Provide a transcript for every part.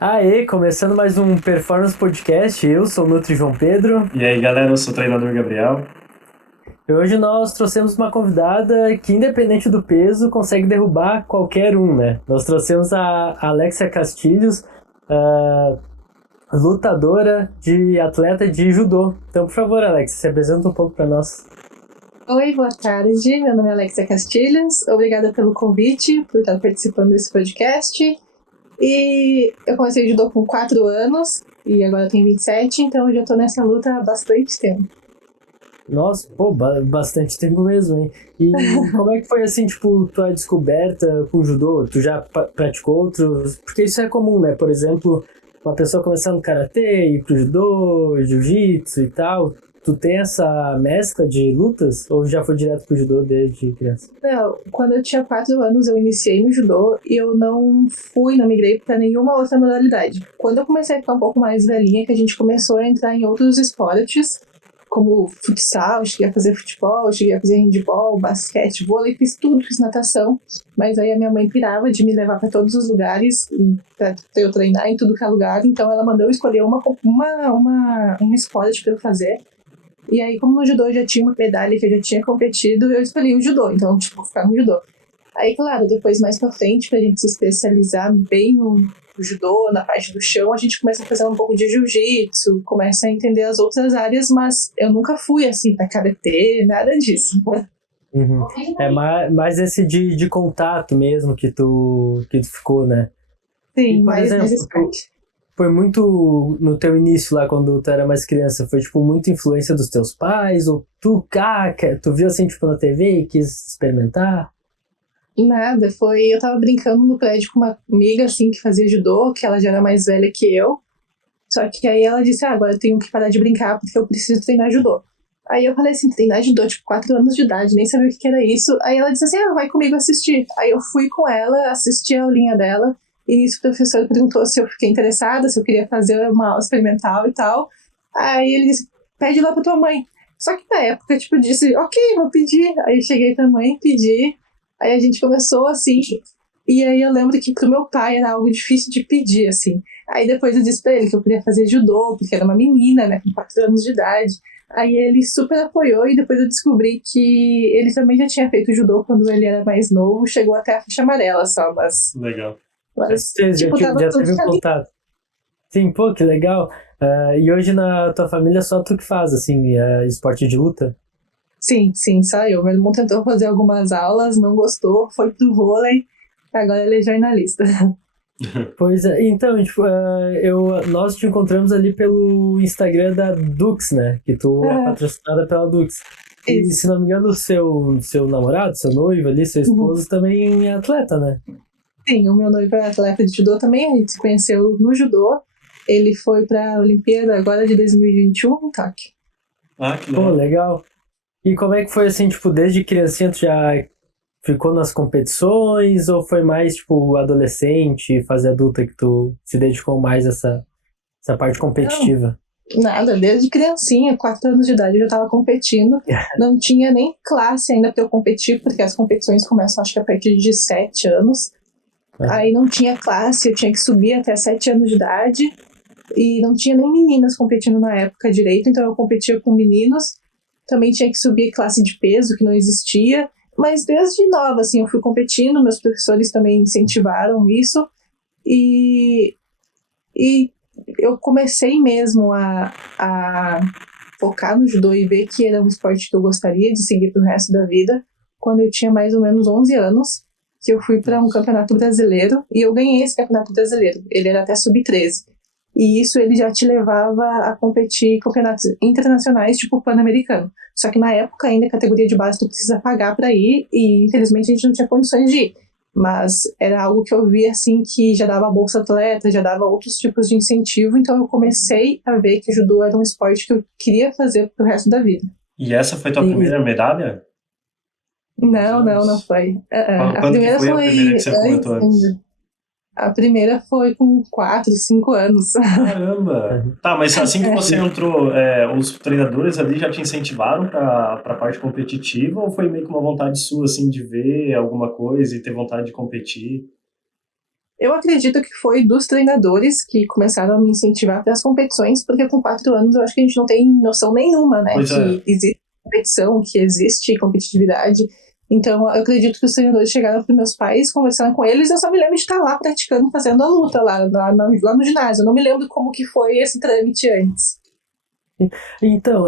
Aê, começando mais um Performance Podcast, eu sou o Nutri João Pedro. E aí, galera, eu sou o treinador Gabriel. E hoje nós trouxemos uma convidada que, independente do peso, consegue derrubar qualquer um, né? Nós trouxemos a Alexia Castilhos, lutadora de atleta de judô. Então, por favor, Alexia, se apresenta um pouco para nós. Oi, boa tarde. Meu nome é Alexia Castilhos. Obrigada pelo convite, por estar participando desse podcast. E eu comecei judô com 4 anos e agora eu tenho 27, então eu já tô nessa luta há bastante tempo. Nossa, pô, bastante tempo mesmo, hein? E como é que foi, assim, tipo, tua descoberta com o judô? Tu já praticou outros? Porque isso é comum, né? Por exemplo, uma pessoa começando no karatê, ir pro judô, jiu-jitsu e tal. Tu tem essa mescla de lutas? Ou já foi direto pro judô desde criança? Não, quando eu tinha 4 anos eu iniciei no judô e eu não migrei pra nenhuma outra modalidade. Quando eu comecei a ficar um pouco mais velhinha, que a gente começou a entrar em outros esportes, como futsal, eu cheguei a fazer futebol, eu cheguei a fazer handebol, basquete, vôlei, fiz tudo, fiz natação, mas aí a minha mãe pirava de me levar para todos os lugares para eu treinar em tudo que é lugar, então ela mandou eu escolher um esporte para eu fazer. E aí, como no judô eu já tinha uma medalha que eu já tinha competido, eu escolhi o judô, então, ficar no judô. Aí, claro, depois mais pra frente, pra gente se especializar bem no judô, na parte do chão, a gente começa a fazer um pouco de jiu-jitsu, começa a entender as outras áreas, mas eu nunca fui, assim, pra karatê, nada disso. Uhum. É mais esse de contato mesmo que tu ficou, né? Sim, e, por exemplo, mais esporte. Foi muito no teu início lá, quando tu era mais criança, foi tipo muita influência dos teus pais? Ou tu viu assim, tipo, na TV e quis experimentar? Nada, eu tava brincando no prédio com uma amiga, assim, que fazia judô, que ela já era mais velha que eu. Só que aí ela disse, agora eu tenho que parar de brincar porque eu preciso treinar judô. Aí eu falei assim, treinar judô, 4 anos de idade, nem sabia o que era isso. Aí ela disse assim, vai comigo assistir. Aí eu fui com ela, assisti a aulinha dela, e nisso o professor perguntou se eu fiquei interessada, se eu queria fazer uma aula experimental e tal. Aí ele disse, pede lá pra tua mãe. Só que na época, eu disse, ok, vou pedir. Aí eu cheguei pra mãe, pedi. Aí a gente começou assim, e aí eu lembro que pro meu pai era algo difícil de pedir, assim. Aí depois eu disse pra ele que eu queria fazer judô, porque era uma menina, né, com 4 anos de idade. Aí ele super apoiou e depois eu descobri que ele também já tinha feito judô quando ele era mais novo, chegou até a faixa amarela só, mas... Legal. Você já teve um contato. Sim, pô, que legal. E hoje na tua família só tu que faz, assim, esporte de luta? Sim, só eu. Meu irmão tentou fazer algumas aulas, não gostou, foi pro vôlei, agora ele é jornalista. Pois é, então, tipo, nós te encontramos ali pelo Instagram da Dux, né? Que tu é patrocinada pela Dux. E se não me engano, o seu namorado, seu noivo ali, seu esposo também é atleta, né? Sim, o meu noivo é atleta de judô também, a gente se conheceu no judô. Ele foi pra Olimpíada agora de 2021 em Tóquio. Que legal. Pô, legal. E como é que foi assim, tipo, desde criancinha tu já ficou nas competições ou foi mais, tipo, adolescente, fase adulta que tu se dedicou mais a essa parte competitiva? Nada, desde criancinha, 4 anos de idade eu já estava competindo. Não tinha nem classe ainda para eu competir, porque as competições começam acho que a partir de 7 anos. Aí não tinha classe, eu tinha que subir até 7 anos de idade. E não tinha nem meninas competindo na época direito, então eu competia com meninos. Também tinha que subir classe de peso, que não existia. Mas desde nova, assim, eu fui competindo, meus professores também incentivaram isso. E eu comecei mesmo a focar no judô e ver que era um esporte que eu gostaria de seguir pro resto da vida, quando eu tinha mais ou menos 11 anos, que eu fui para um campeonato brasileiro, e eu ganhei esse campeonato brasileiro. Ele era até sub-13. E isso ele já te levava a competir em campeonatos internacionais, tipo Pan-Americano. Só que na época ainda a categoria de base tu precisa pagar para ir, e infelizmente a gente não tinha condições de ir. Mas era algo que eu via assim que já dava bolsa atleta, já dava outros tipos de incentivo, então eu comecei a ver que o judô era um esporte que eu queria fazer pro resto da vida. E essa foi tua primeira medalha? Não foi. A primeira foi a primeira que você comentou antes? A primeira foi com 4, 5 anos. Caramba! Tá, mas assim que você entrou, os treinadores ali já te incentivaram pra parte competitiva ou foi meio que uma vontade sua, assim, de ver alguma coisa e ter vontade de competir? Eu acredito que foi dos treinadores que começaram a me incentivar para as competições, porque com 4 anos eu acho que a gente não tem noção nenhuma, né? Pois é. Que existe competição, que existe competitividade. Então eu acredito que os treinadores chegaram para meus pais, conversaram com eles, eu só me lembro de estar lá praticando, fazendo a luta lá no ginásio. Eu não me lembro como que foi esse trâmite antes. Então,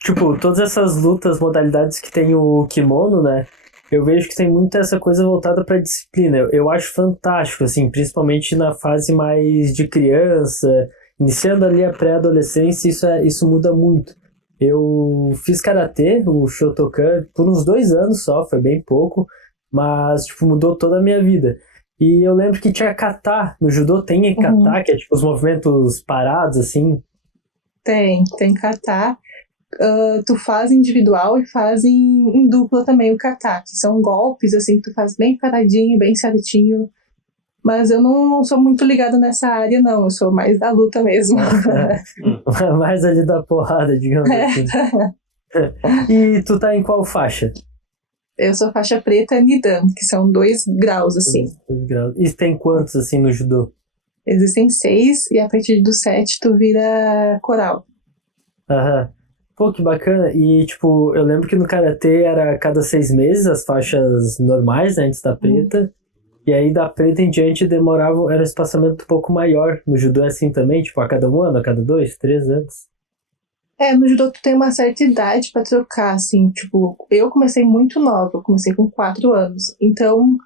tipo, todas essas lutas, modalidades que tem o kimono, né? Eu vejo que tem muito essa coisa voltada pra disciplina. Eu acho fantástico, assim, principalmente na fase mais de criança, iniciando ali a pré-adolescência, isso muda muito. Eu fiz karatê, o Shotokan, por uns 2 anos só, foi bem pouco, mas, tipo, mudou toda a minha vida. E eu lembro que tinha kata, no judô tem kata, que é tipo os movimentos parados, assim. Tem kata. Tu faz individual e faz em dupla também o kata, que são golpes assim que tu faz bem paradinho, bem certinho. Mas eu não sou muito ligada nessa área, não. Eu sou mais da luta mesmo. Mais ali da porrada, digamos assim. E tu tá em qual faixa? Eu sou faixa preta Nidan, que são 2 graus, assim. 2 graus. E tem quantos, assim, no judô? Existem 6, e a partir do 7 tu vira coral. Aham. Pô, que bacana. E, tipo, eu lembro que no karatê era a cada 6 meses as faixas normais, né, antes da preta. E aí da preta em diante demorava, era um espaçamento um pouco maior. No judô é assim também, tipo, a cada 1 ano, a cada 2, 3 anos. No judô tu tem uma certa idade pra trocar, assim, tipo, eu comecei muito nova, eu comecei com 4 anos. Então,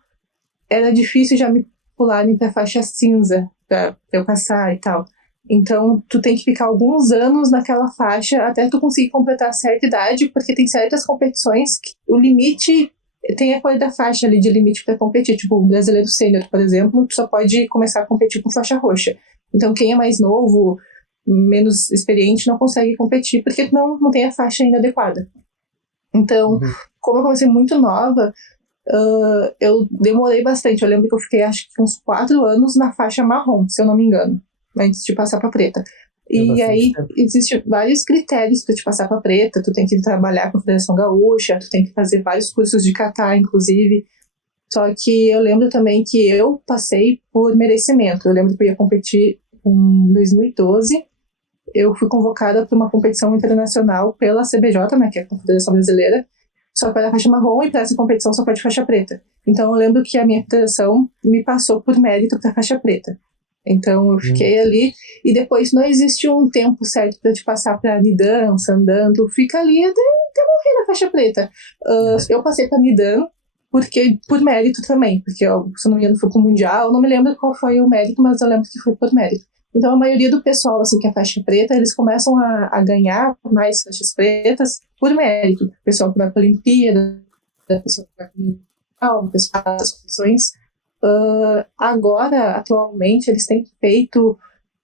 era difícil já me pularem pra faixa cinza, pra eu passar e tal. Então, tu tem que ficar alguns anos naquela faixa até tu conseguir completar certa idade, porque tem certas competições que o limite tem a cor da faixa ali de limite para competir. Tipo, o brasileiro sênior, por exemplo, tu só pode começar a competir com faixa roxa. Então, quem é mais novo, menos experiente, não consegue competir, porque não tem a faixa ainda adequada. Então, como eu comecei muito nova, eu demorei bastante. Eu lembro que eu fiquei, acho que uns 4 anos na faixa marrom, se eu não me engano, antes de passar para preta. E aí, existem vários critérios para te passar para preta. Tu tem que trabalhar com a Federação Gaúcha, tu tem que fazer vários cursos de kata, inclusive. Só que eu lembro também que eu passei por merecimento. Eu lembro que eu ia competir em 2012. Eu fui convocada para uma competição internacional pela CBJ, né, que é a Confederação Brasileira, só para a faixa marrom, e para essa competição só pode faixa preta. Então eu lembro que a minha federação me passou por mérito para a faixa preta. Então eu fiquei ali, e depois não existe um tempo certo para te passar para Nidan, Sandan, tu fica ali até morrer na faixa preta. Eu passei para Nidan porque por mérito também, porque eu, se não me engano, foi pro Mundial, não me lembro qual foi o mérito, mas eu lembro que foi por mérito. Então a maioria do pessoal, assim, que é faixa preta, eles começam a ganhar mais faixas pretas por mérito. O pessoal que vai para a Olimpíada, o pessoal que vai para o Mundial, o pessoal das competições. Agora, atualmente, eles têm feito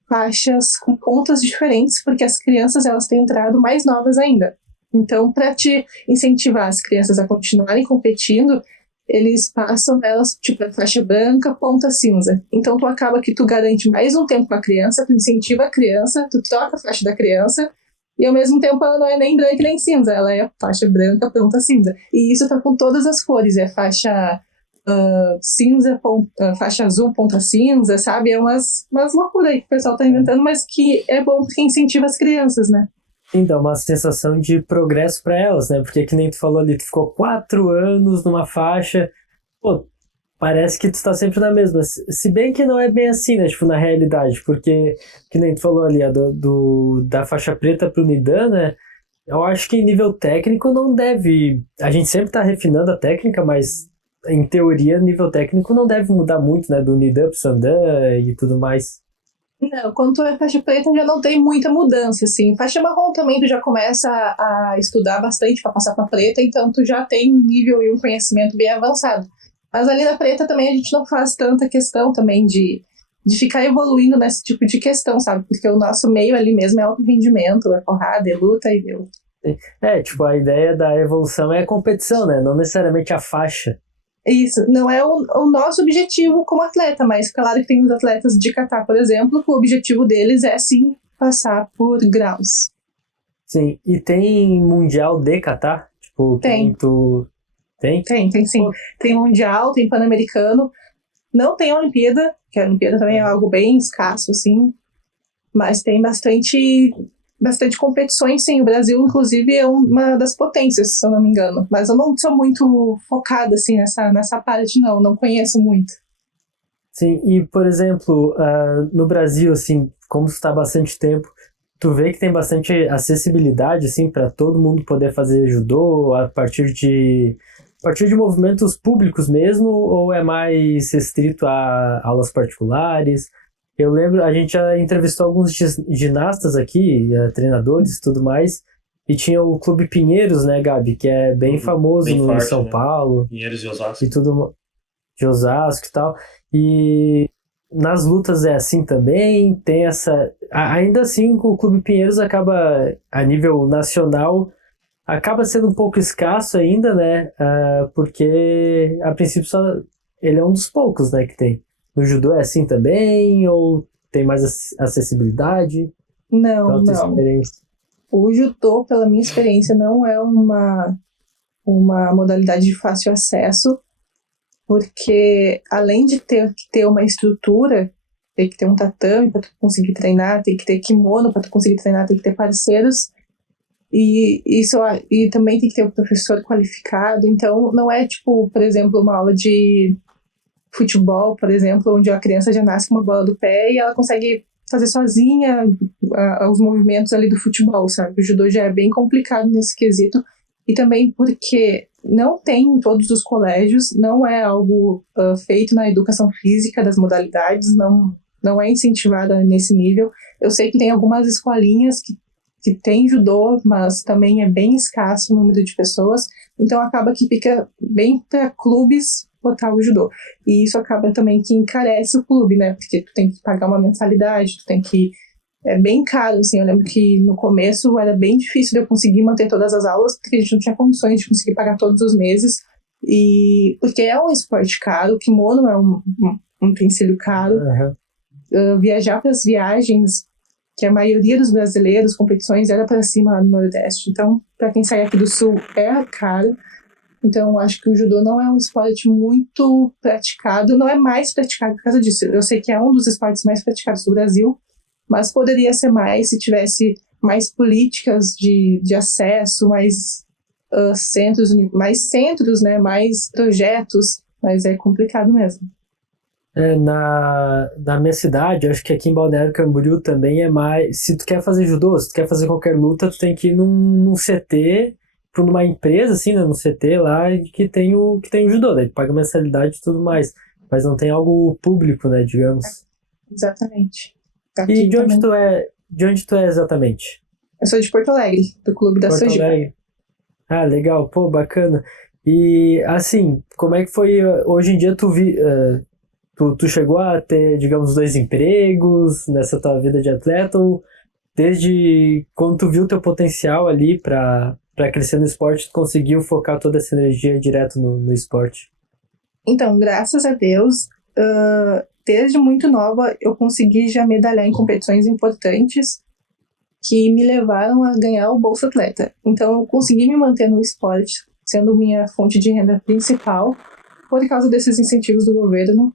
faixas com pontas diferentes, porque as crianças elas têm entrado mais novas ainda. Então, para te incentivar as crianças a continuarem competindo, eles passam elas, tipo, a faixa branca, ponta cinza. Então, tu acaba que tu garante mais um tempo com a criança, tu incentiva a criança, tu troca a faixa da criança, e ao mesmo tempo ela não é nem branca nem cinza, ela é faixa branca, ponta cinza. E isso tá com todas as cores, é faixa cinza, faixa azul, ponta cinza, sabe? É umas loucuras aí que o pessoal tá inventando, mas que é bom porque incentiva as crianças, né? Então, uma sensação de progresso para elas, né? Porque que nem tu falou ali, tu ficou 4 anos numa faixa, pô, parece que tu tá sempre na mesma. Se bem que não é bem assim, né? Tipo, na realidade, porque que nem tu falou ali, da faixa preta pro Nidan, né? Eu acho que em nível técnico não deve... A gente sempre tá refinando a técnica, mas em teoria, nível técnico não deve mudar muito, né? Do Nidan pro Sandan e tudo mais. Não, quando tu é faixa preta já não tem muita mudança, assim. Faixa marrom também tu já começa a estudar bastante para passar pra preta, então tu já tem um nível e um conhecimento bem avançado. Mas ali na preta também a gente não faz tanta questão também de ficar evoluindo nesse tipo de questão, sabe? Porque o nosso meio ali mesmo é alto rendimento, é porrada, é luta e deu. Tipo, a ideia da evolução é a competição, né? Não necessariamente a faixa. Isso, não é o nosso objetivo como atleta, mas claro que tem os atletas de kata, por exemplo, que o objetivo deles é sim passar por graus. Sim, e tem mundial de kata? Tipo, tem. Tu... Tem? Tem sim. Tem mundial, tem pan-americano. Não tem Olimpíada, que a Olimpíada também é algo bem escasso, assim, mas tem bastante competições, sim. O Brasil, inclusive, é uma das potências, se eu não me engano. Mas eu não sou muito focada, assim, nessa parte, não conheço muito. Sim, e, por exemplo, no Brasil, assim, como tu está há bastante tempo, tu vê que tem bastante acessibilidade, assim, para todo mundo poder fazer judô a partir de movimentos públicos mesmo, ou é mais restrito a aulas particulares? Eu lembro, a gente já entrevistou alguns ginastas aqui, treinadores e tudo mais, e tinha o Clube Pinheiros, né, Gabi, que é bem famoso bem em forte, São né? Paulo. Pinheiros e Osasco. E tudo, de Osasco e tal. E nas lutas é assim também, tem essa... Ainda assim, o Clube Pinheiros acaba, a nível nacional, acaba sendo um pouco escasso ainda, né? Porque, a princípio, só ele é um dos poucos, né, que tem. No judô é assim também? Ou tem mais acessibilidade? Não, Pela tua não. experiência? O judô, pela minha experiência, não é uma modalidade de fácil acesso, porque além de ter que ter uma estrutura, tem que ter um tatame para tu conseguir treinar, tem que ter kimono para tu conseguir treinar, tem que ter parceiros, e também tem que ter um professor qualificado. Então não é tipo, por exemplo, uma aula de futebol, por exemplo, onde a criança já nasce com uma bola do pé e ela consegue fazer sozinha os movimentos ali do futebol, sabe? O judô já é bem complicado nesse quesito, e também porque não tem em todos os colégios, não é algo feito na educação física das modalidades, não é incentivada nesse nível. Eu sei que tem algumas escolinhas que tem judô, mas também é bem escasso o número de pessoas, então acaba que fica bem para clubes botar o judô. E isso acaba também que encarece o clube, né? Porque tu tem que pagar uma mensalidade, tu tem que... É bem caro, assim. Eu lembro que no começo era bem difícil de eu conseguir manter todas as aulas, porque a gente não tinha condições de conseguir pagar todos os meses. E porque é um esporte caro, o kimono é um utensílio caro. Viajar para as viagens, que a maioria dos brasileiros, competições, era para cima lá no Nordeste. Então, para quem sai aqui do Sul, é caro. Então, acho que o judô não é um esporte muito praticado, não é mais praticado por causa disso. Eu sei que é um dos esportes mais praticados do Brasil, mas poderia ser mais se tivesse mais políticas de acesso, mais centros, né, mais projetos, mas é complicado mesmo. Na minha cidade, acho que aqui em Balneário Camboriú também é mais... Se tu quer fazer judô, se tu quer fazer qualquer luta, tu tem que ir num CT, numa empresa, assim, né, no CT lá, que tem o judô, daí tu paga mensalidade e tudo mais, mas não tem algo público, né, digamos. Exatamente. E de onde tu é exatamente? Eu sou de Porto Alegre, do Clube da Porto Sojipa. Alegre. Ah, legal, pô, bacana. E, assim, como é que foi, hoje em dia tu chegou a ter, digamos, 2 empregos nessa tua vida de atleta, ou desde quando tu viu teu potencial ali pra crescer no esporte, tu conseguiu focar toda essa energia direto no esporte? Então, graças a Deus, desde muito nova eu consegui já medalhar em competições importantes que me levaram a ganhar o Bolsa Atleta. Então, eu consegui me manter no esporte, sendo minha fonte de renda principal, por causa desses incentivos do governo.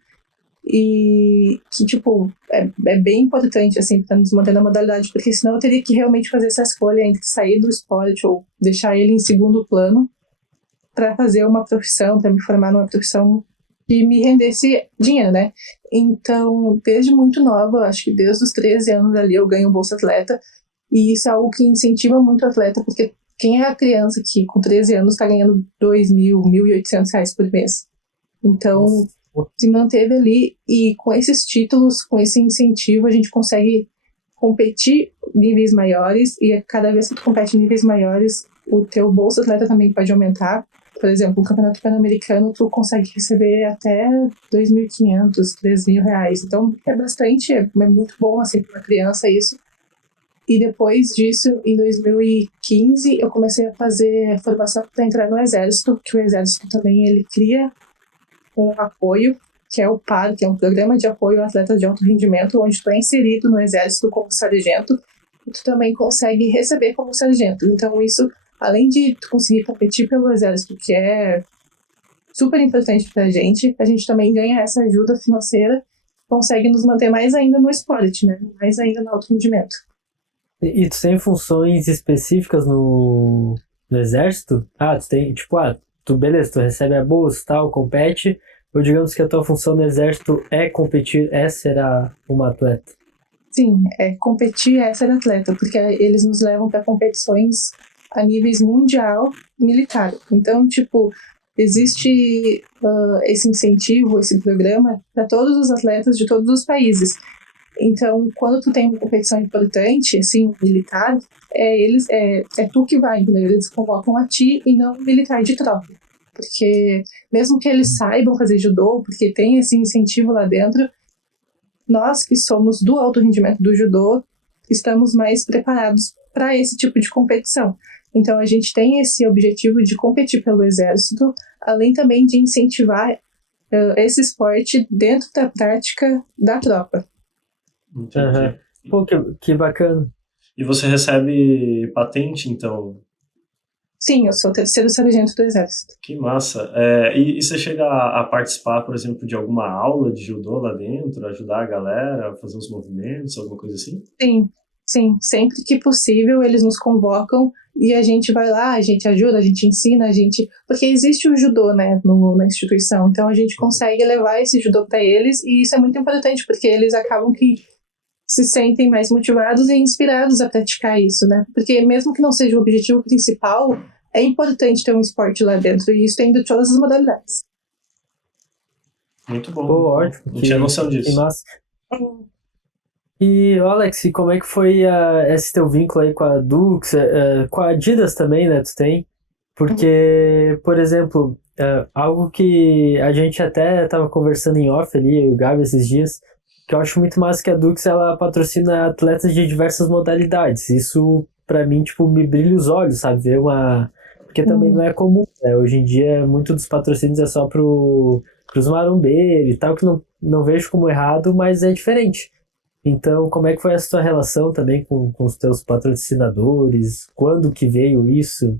E que, tipo, é bem importante, assim, para nos manter na modalidade, porque senão eu teria que realmente fazer essa escolha entre sair do esporte ou deixar ele em segundo plano para fazer uma profissão, para me formar numa profissão que me rendesse dinheiro, né? Então, desde muito nova, acho que desde os 13 anos ali eu ganho Bolsa Atleta, e isso é algo que incentiva muito o atleta, porque quem é a criança que com 13 anos está ganhando R$2.000, R$1.800 por mês? Então, se manteve ali, e com esses títulos, com esse incentivo, a gente consegue competir níveis maiores, e cada vez que tu compete em níveis maiores, o teu Bolsa Atleta também pode aumentar. Por exemplo, no Campeonato Pan-Americano, tu consegue receber até R$2.500, R$3.000. Então, é bastante, é muito bom, assim, para uma criança isso. E depois disso, em 2015, eu comecei a fazer formação para entrar no Exército, que o Exército também ele cria um apoio, que é o PAR, que é um programa de apoio a atletas de alto rendimento, onde tu é inserido no Exército como sargento, e tu também consegue receber como sargento. Então, isso, além de tu conseguir competir pelo Exército, que é super importante pra gente. A gente também ganha essa ajuda financeira, consegue nos manter mais ainda no esporte, né? Mais ainda no alto rendimento. E tu tem funções específicas no exército? Tu tem, tipo, beleza, tu recebe a bolsa e tal, compete, ou digamos que a tua função no exército é competir, é ser uma atleta? Sim, competir é ser atleta, porque eles nos levam para competições a níveis mundial militar. Então, tipo, existe esse incentivo, esse programa para todos os atletas de todos os países. Então, quando tu tem uma competição importante, assim, militar, é tu que vai, entendeu? Eles convocam a ti e não o militar de tropa. Porque mesmo que eles saibam fazer judô, porque tem esse incentivo lá dentro, nós que somos do alto rendimento do judô, estamos mais preparados para esse tipo de competição. Então, a gente tem esse objetivo de competir pelo exército, além também de incentivar esse esporte dentro da prática da tropa. Entendi. Pô, que bacana. E você recebe patente, então? Sim, eu sou terceiro sargento do exército. Que massa. E você chega a participar, por exemplo, de alguma aula de judô lá dentro, ajudar a galera a fazer os movimentos, alguma coisa assim? Sim. Sempre que possível, eles nos convocam e a gente vai lá, a gente ajuda, a gente ensina, porque existe o judô, né, na instituição, então a gente consegue levar esse judô para eles e isso é muito importante, porque eles acabam que se sentem mais motivados e inspirados a praticar isso, né? Porque mesmo que não seja o objetivo principal, é importante ter um esporte lá dentro, e isso tem de todas as modalidades. Muito bom. Pô, ótimo. Não tinha noção disso. Que massa. E, Alex, como é que foi esse teu vínculo aí com a Dux, com a Adidas também, né, tu tem? Porque, por exemplo, algo que a gente até tava conversando em off ali, eu e o Gabi esses dias, que eu acho muito massa que a Dux, ela patrocina atletas de diversas modalidades. Isso, pra mim, tipo, me brilha os olhos, sabe? Ver porque também não é comum, né? Hoje em dia, muito dos patrocínios é só pros marombeiros e tal, que não vejo como errado, mas é diferente. Então, como é que foi a sua relação também com os teus patrocinadores? Quando que veio isso?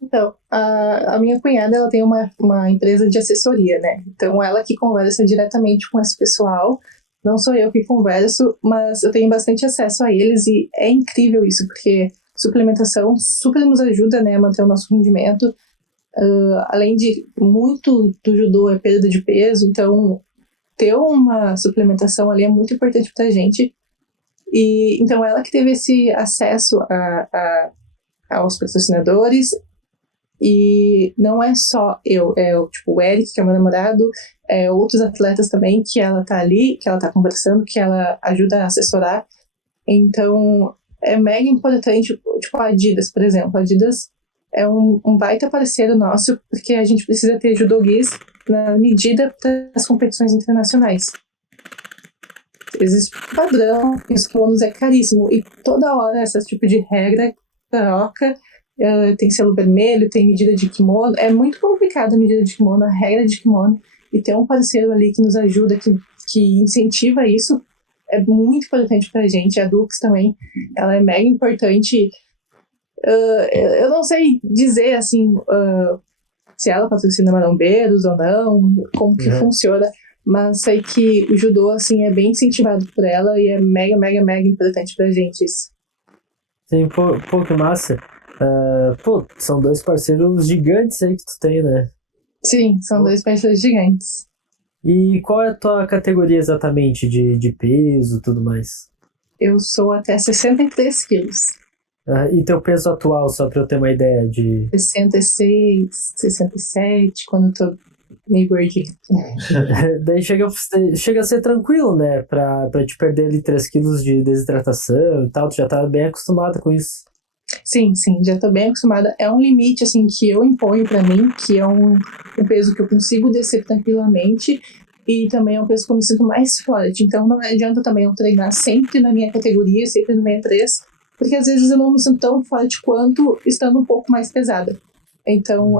Então, a minha cunhada, ela tem uma empresa de assessoria, né? Então, ela que conversa diretamente com esse pessoal. Não sou eu que converso, mas eu tenho bastante acesso a eles e é incrível isso, porque suplementação super nos ajuda, né, a manter o nosso rendimento. Além de muito do judô é perda de peso, então ter uma suplementação ali é muito importante pra gente. E então ela que teve esse acesso aos patrocinadores. E não é só eu, o Eric, que é meu namorado, outros atletas também, que ela tá ali, que ela tá conversando, que ela ajuda a assessorar. Então, é mega importante, tipo a Adidas, por exemplo. A Adidas é um baita parceiro nosso, porque a gente precisa ter judoguis na medida das competições internacionais. Existe um padrão, e os kimonos é caríssimo, e toda hora esse tipo de regra troca. Tem selo vermelho, tem medida de kimono. É muito complicado a medida de kimono, a regra de kimono. E ter um parceiro ali que nos ajuda, que incentiva isso, é muito importante pra gente. A Dux também, ela é mega importante. Eu não sei dizer, assim, se ela patrocina marombeiros ou não, como que funciona. Mas sei que o judô, assim, é bem incentivado por ela e é mega, mega, mega importante pra gente isso. Sim, pô, que massa. São dois parceiros gigantes aí que tu tem, né? Sim, são dois parceiros gigantes. E qual é a tua categoria exatamente de peso e tudo mais? Eu sou até 63 quilos. E teu peso atual, só pra eu ter uma ideia de... 66, 67, quando eu tô meio gordinha. Daí chega a ser tranquilo, né? Pra te perder ali 3 quilos de desidratação e tal, tu já tá bem acostumado com isso. Sim, já tô bem acostumada. É um limite, assim, que eu imponho pra mim, que é um peso que eu consigo descer tranquilamente e também é um peso que eu me sinto mais forte. Então não adianta também eu treinar sempre na minha categoria, sempre no 63, porque às vezes eu não me sinto tão forte quanto estando um pouco mais pesada. Então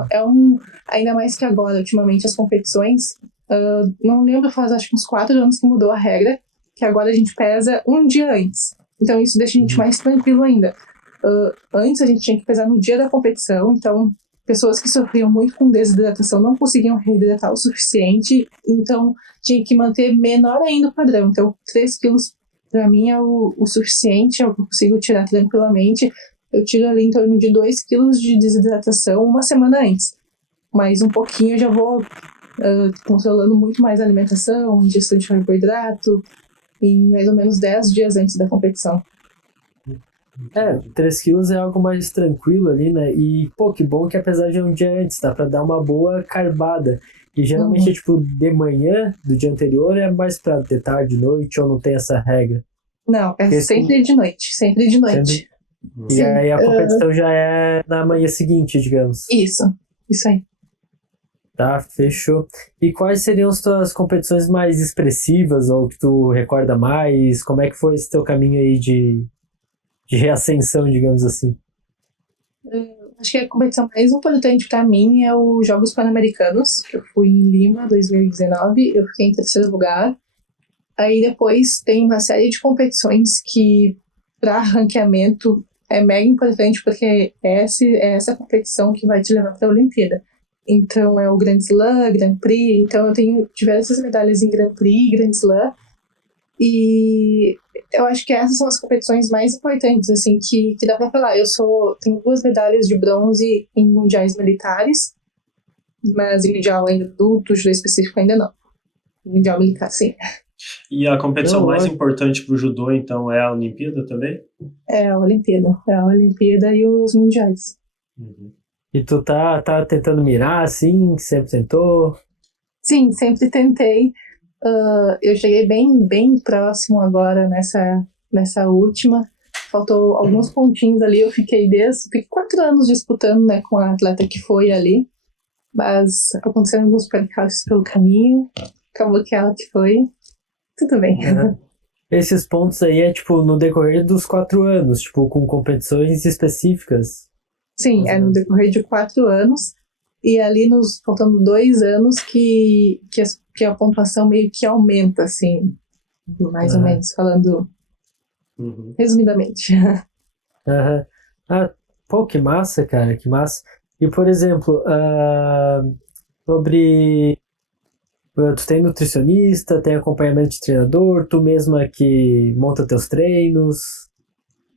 ainda mais que agora, ultimamente, as competições, não lembro, faz acho que uns 4 anos que mudou a regra, que agora a gente pesa um dia antes. Então isso deixa a gente mais tranquilo ainda. Antes a gente tinha que pesar no dia da competição, então pessoas que sofriam muito com desidratação não conseguiam reidratar o suficiente, então tinha que manter menor ainda o padrão. Então, 3 quilos para mim é o suficiente, é o que eu consigo tirar tranquilamente. Eu tiro ali em torno de 2 quilos de desidratação uma semana antes. Mas um pouquinho eu já vou controlando muito mais a alimentação, ingestão de carboidrato, em mais ou menos 10 dias antes da competição. 3 quilos é algo mais tranquilo ali, né? E, pô, que bom que apesar de um dia antes, dá pra dar uma boa carbada. E geralmente, tipo, de manhã do dia anterior é mais pra de tarde, noite, ou não tem essa regra? Não, é Porque sempre de noite, sempre de noite. E Sim, aí a competição já é na manhã seguinte, digamos. Isso aí. Tá, fechou. E quais seriam as tuas competições mais expressivas, ou que tu recorda mais? Como é que foi esse teu caminho aí de reascensão, digamos assim? Acho que a competição mais importante para mim é os Jogos Pan-Americanos. Eu fui em Lima, 2019, eu fiquei em 3º lugar. Aí depois tem uma série de competições que, para ranqueamento, é mega importante, porque é essa competição que vai te levar para a Olimpíada. Então é o Grand Slam, Grand Prix. Então eu tenho diversas medalhas em Grand Prix, Grand Slam. E eu acho que essas são as competições mais importantes, assim, que dá pra falar. Tenho 2 medalhas de bronze em mundiais militares, mas em mundial ainda adulto, judô específico ainda não. Mundial militar, sim. E a competição Não, mais é. importante pro judô, então, é a Olimpíada também? É a Olimpíada e os mundiais. Uhum. E tu tá tentando mirar, assim, sempre tentou? Sim, sempre tentei. Eu cheguei bem próximo agora nessa última. Faltou alguns pontinhos ali. Eu fiquei 4 anos disputando, né, com a atleta que foi ali. Mas aconteceram alguns percalços pelo caminho. Acabou que ela que foi. Tudo bem. Esses pontos aí é, tipo, no decorrer dos 4 anos, tipo, com competições específicas. Sim, é no decorrer de 4 anos. E ali faltando 2 anos que a pontuação meio que aumenta, assim, mais ou menos, falando resumidamente. Aham. Ah, pô, que massa, cara, que massa. E, por exemplo, sobre... Tu tem nutricionista, tem acompanhamento de treinador, tu mesma que monta teus treinos.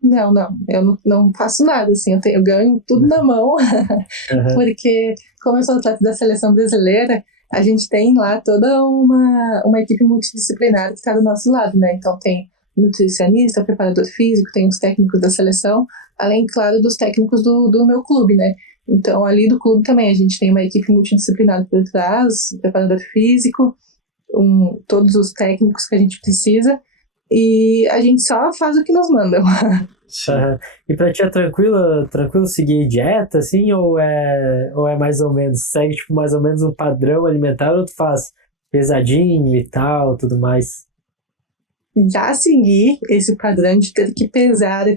Não, eu não faço nada, assim, eu ganho tudo na mão, porque como eu sou atleta da seleção brasileira, a gente tem lá toda uma equipe multidisciplinar que está do nosso lado, né? Então tem nutricionista, preparador físico, tem os técnicos da seleção, além, claro, dos técnicos do meu clube, né? Então ali do clube também a gente tem uma equipe multidisciplinar por trás, preparador físico, todos os técnicos que a gente precisa, e a gente só faz o que nos mandam. E pra ti é tranquilo seguir dieta, assim, ou é mais ou menos? Segue, tipo, mais ou menos um padrão alimentar, ou tu faz pesadinho e tal, tudo mais? Já segui esse padrão de ter que pesar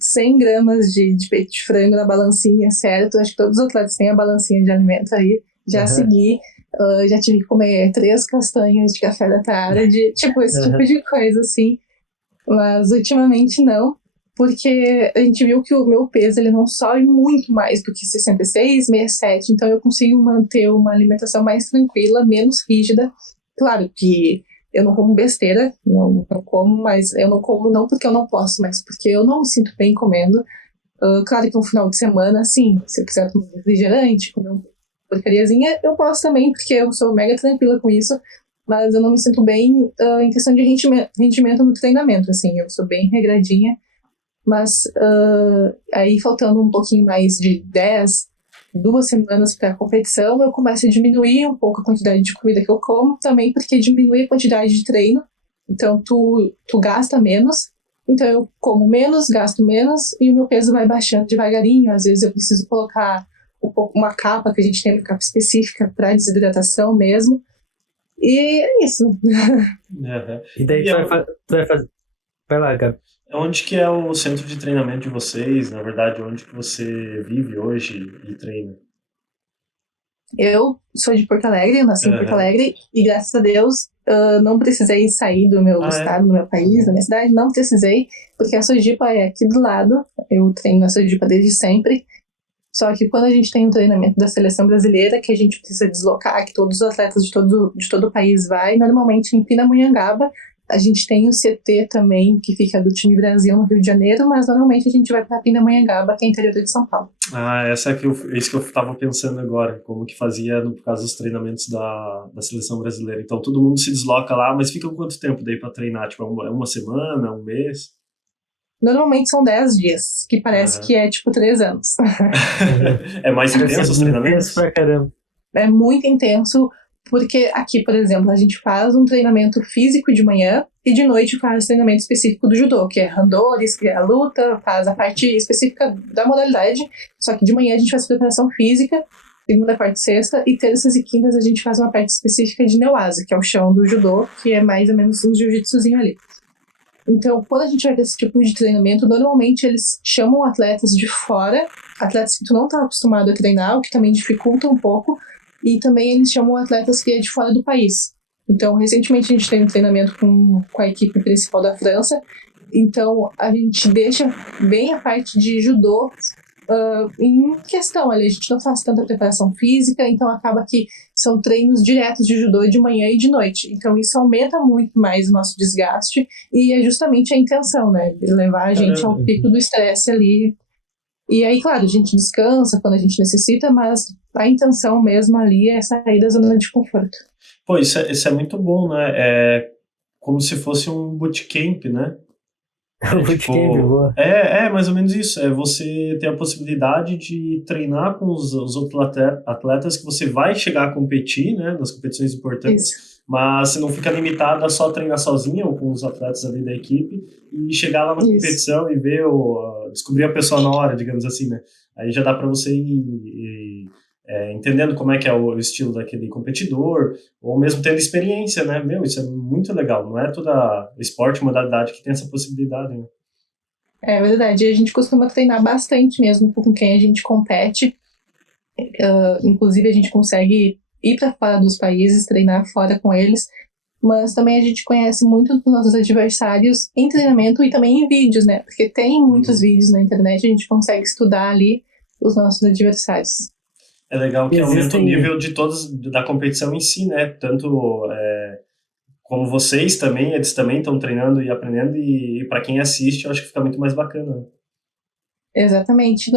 100 gramas de peito de frango na balancinha, certo? Acho que todos os atletas têm a balancinha de alimento aí. Já segui. Já tive que comer 3 castanhas de café da tarde, tipo, esse tipo de coisa, assim. Mas ultimamente não, porque a gente viu que o meu peso ele não sobe muito mais do que 66, 67, então eu consigo manter uma alimentação mais tranquila, menos rígida. Claro que eu não como besteira, não como, mas eu não como não porque eu não posso, mas porque eu não me sinto bem comendo. Claro que um final de semana, sim, se eu quiser tomar um refrigerante, comer uma porcariazinha, eu posso também, porque eu sou mega tranquila com isso, mas eu não me sinto bem em questão de rendimento no treinamento, assim, eu sou bem regradinha, mas aí faltando um pouquinho mais de 2 semanas para a competição, eu começo a diminuir um pouco a quantidade de comida que eu como, também porque diminui a quantidade de treino, então tu gasta menos, então eu como menos, gasto menos, e o meu peso vai baixando devagarinho. Às vezes eu preciso colocar uma capa, que a gente tem uma capa específica para desidratação mesmo, e é isso. E daí tu vai fazer... Vai lá, Gabi. Onde que é o centro de treinamento de vocês? Na verdade, onde que você vive hoje e treina? Eu sou de Porto Alegre, eu nasci em Porto Alegre, e graças a Deus não precisei sair do meu estado, do meu país, da minha cidade, não precisei, porque a Sojipa é aqui do lado, eu treino na Sojipa desde sempre, Só que quando a gente tem um treinamento da seleção brasileira, que a gente precisa deslocar, que todos os atletas de todo o país vai, normalmente em Pindamonhangaba, a gente tem o CT também, que fica do time Brasil no Rio de Janeiro, mas normalmente a gente vai para Pindamonhangaba, que é interior de São Paulo. Ah, isso que eu estava pensando agora, como que fazia no caso dos treinamentos da seleção brasileira. Então todo mundo se desloca lá, mas fica quanto tempo daí para treinar? Tipo, uma semana, um mês? Normalmente são 10 dias, que parece que é tipo 3 anos. É mais intenso os treinamentos? Intenso pra caramba. É muito intenso, porque aqui, por exemplo, a gente faz um treinamento físico de manhã e de noite faz treinamento específico do judô, que é randores, que é a luta, faz a parte específica da modalidade. Só que de manhã a gente faz preparação física, segunda, quarta e sexta, e terças e quintas a gente faz uma parte específica de neoase, que é o chão do judô, que é mais ou menos um jiu-jitsuzinho ali. Então, quando a gente vai ter esse tipo de treinamento, normalmente eles chamam atletas de fora, atletas que tu não tá acostumado a treinar, o que também dificulta um pouco, e também eles chamam atletas que é de fora do país. Então, recentemente a gente teve um treinamento com a equipe principal da França, então a gente deixa bem a parte de judô em questão ali. A gente não faz tanta preparação física, então acaba que são treinos diretos de judô de manhã e de noite. Então isso aumenta muito mais o nosso desgaste e é justamente a intenção, né? De levar a gente ao pico do estresse ali. E aí, claro, a gente descansa quando a gente necessita, mas a intenção mesmo ali é sair da zona de conforto. Pô, isso é muito bom, né? É como se fosse um bootcamp, né? É mais ou menos isso. É você ter a possibilidade de treinar com os outros atletas que você vai chegar a competir, né? Nas competições importantes. Isso. Mas você não fica limitada a só treinar sozinha ou com os atletas ali da equipe e chegar lá na competição e ver descobrir a pessoa na hora, digamos assim, né? Aí já dá para você ir entendendo como é que é o estilo daquele competidor, ou mesmo tendo experiência, né? Meu, isso é muito legal. Não é toda esporte, modalidade que tem essa possibilidade, né? É verdade. A gente costuma treinar bastante mesmo com quem a gente compete. Inclusive, a gente consegue ir para fora dos países, treinar fora com eles. Mas também a gente conhece muito dos nossos adversários em treinamento e também em vídeos, né? Porque tem muitos vídeos na internet, a gente consegue estudar ali os nossos adversários. É legal que aumenta o nível de todos da competição em si, né? Tanto como vocês também, eles também estão treinando e aprendendo, e para quem assiste, eu acho que fica muito mais bacana. Né? Exatamente.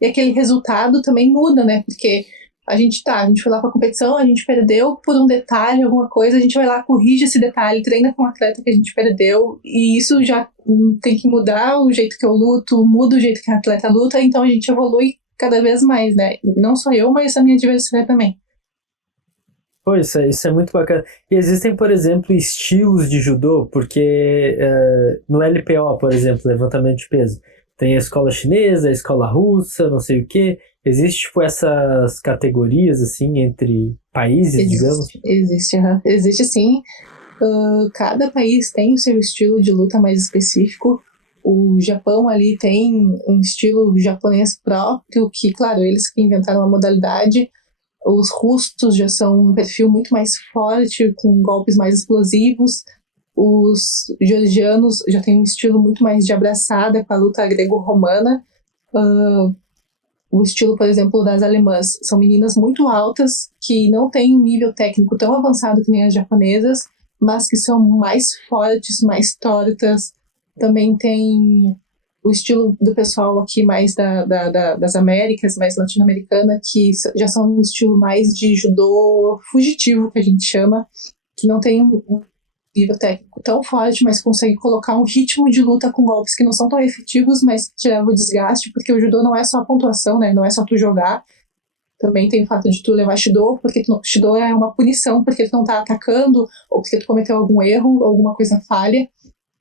E aquele resultado também muda, né? Porque a gente foi lá para a competição, a gente perdeu por um detalhe, alguma coisa, a gente vai lá, corrige esse detalhe, treina com o atleta que a gente perdeu, e isso já tem que mudar o jeito que eu luto, muda o jeito que a atleta luta, então a gente evolui cada vez mais, né? Não só eu, mas a minha adversária também. Pô, isso é muito bacana. E existem, por exemplo, estilos de judô, porque no LPO, por exemplo, levantamento de peso, tem a escola chinesa, a escola russa, não sei o quê. Existe, tipo, essas categorias, assim, entre países, digamos? Existe sim. Cada país tem o seu estilo de luta mais específico. O Japão ali tem um estilo japonês próprio, que, claro, eles que inventaram a modalidade. Os russos já são um perfil muito mais forte, com golpes mais explosivos. Os georgianos já têm um estilo muito mais de abraçada com a luta grego-romana. O estilo, por exemplo, das alemãs são meninas muito altas, que não têm um nível técnico tão avançado que nem as japonesas, mas que são mais fortes, mais tortas. Também tem o estilo do pessoal aqui mais das Américas, mais latino-americana, que já são um estilo mais de judô fugitivo, que a gente chama, que não tem um nível técnico tão forte, mas consegue colocar um ritmo de luta com golpes que não são tão efetivos, mas que te levam o desgaste, porque o judô não é só a pontuação, né? Não é só tu jogar. Também tem o fato de tu levar Shido, porque Shido é uma punição, porque tu não tá atacando, ou porque tu cometeu algum erro, alguma coisa falha.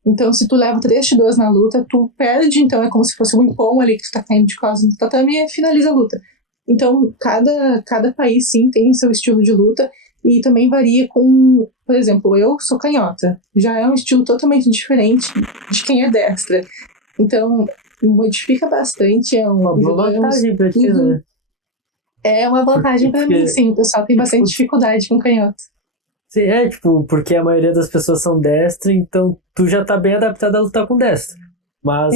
Então, se tu leva 3 Shidos na luta, tu perde, então é como se fosse um impom ali que tu tá caindo de costas no tatame e finaliza a luta. Então, cada país, sim, tem seu estilo de luta e também varia com, por exemplo, eu sou canhota. Já é um estilo totalmente diferente de quem é destra. Então, modifica bastante. É uma boa vantagem pra ti, né? É uma vantagem pra mim, sim. O pessoal tem bastante dificuldade com canhota. Sim, porque a maioria das pessoas são destra, então tu já tá bem adaptado a lutar com destro. Mas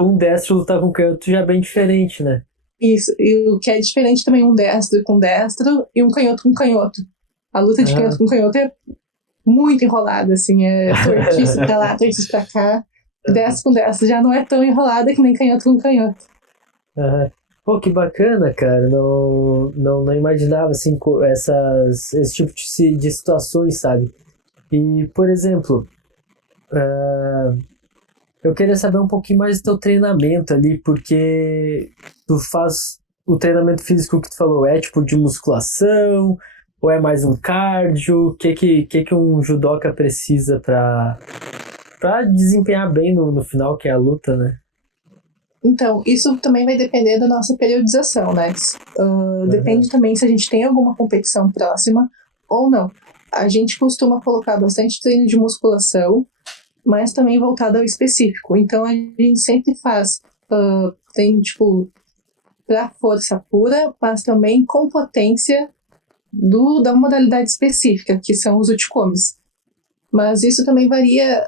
um destro lutar com canhoto já é bem diferente, né? Isso, e o que é diferente também um destro com destro e um canhoto com canhoto. A luta de canhoto com canhoto é muito enrolada, assim, é tortice pra lá, tortice pra cá. Destro com destro já não é tão enrolada que nem canhoto com canhoto. Pô, que bacana, cara. Não imaginava, assim, esse tipo de situações, sabe? E, por exemplo, eu queria saber um pouquinho mais do teu treinamento ali, porque tu faz o treinamento físico que tu falou, é tipo de musculação, ou é mais um cardio? O que um judoca precisa pra desempenhar bem no final, que é a luta, né? Então, isso também vai depender da nossa periodização, né? Depende também se a gente tem alguma competição próxima ou não. A gente costuma colocar bastante treino de musculação, mas também voltado ao específico. Então, a gente sempre faz treino, tipo, pra força pura, mas também com potência da modalidade específica, que são os Uchikomis. Mas isso também varia,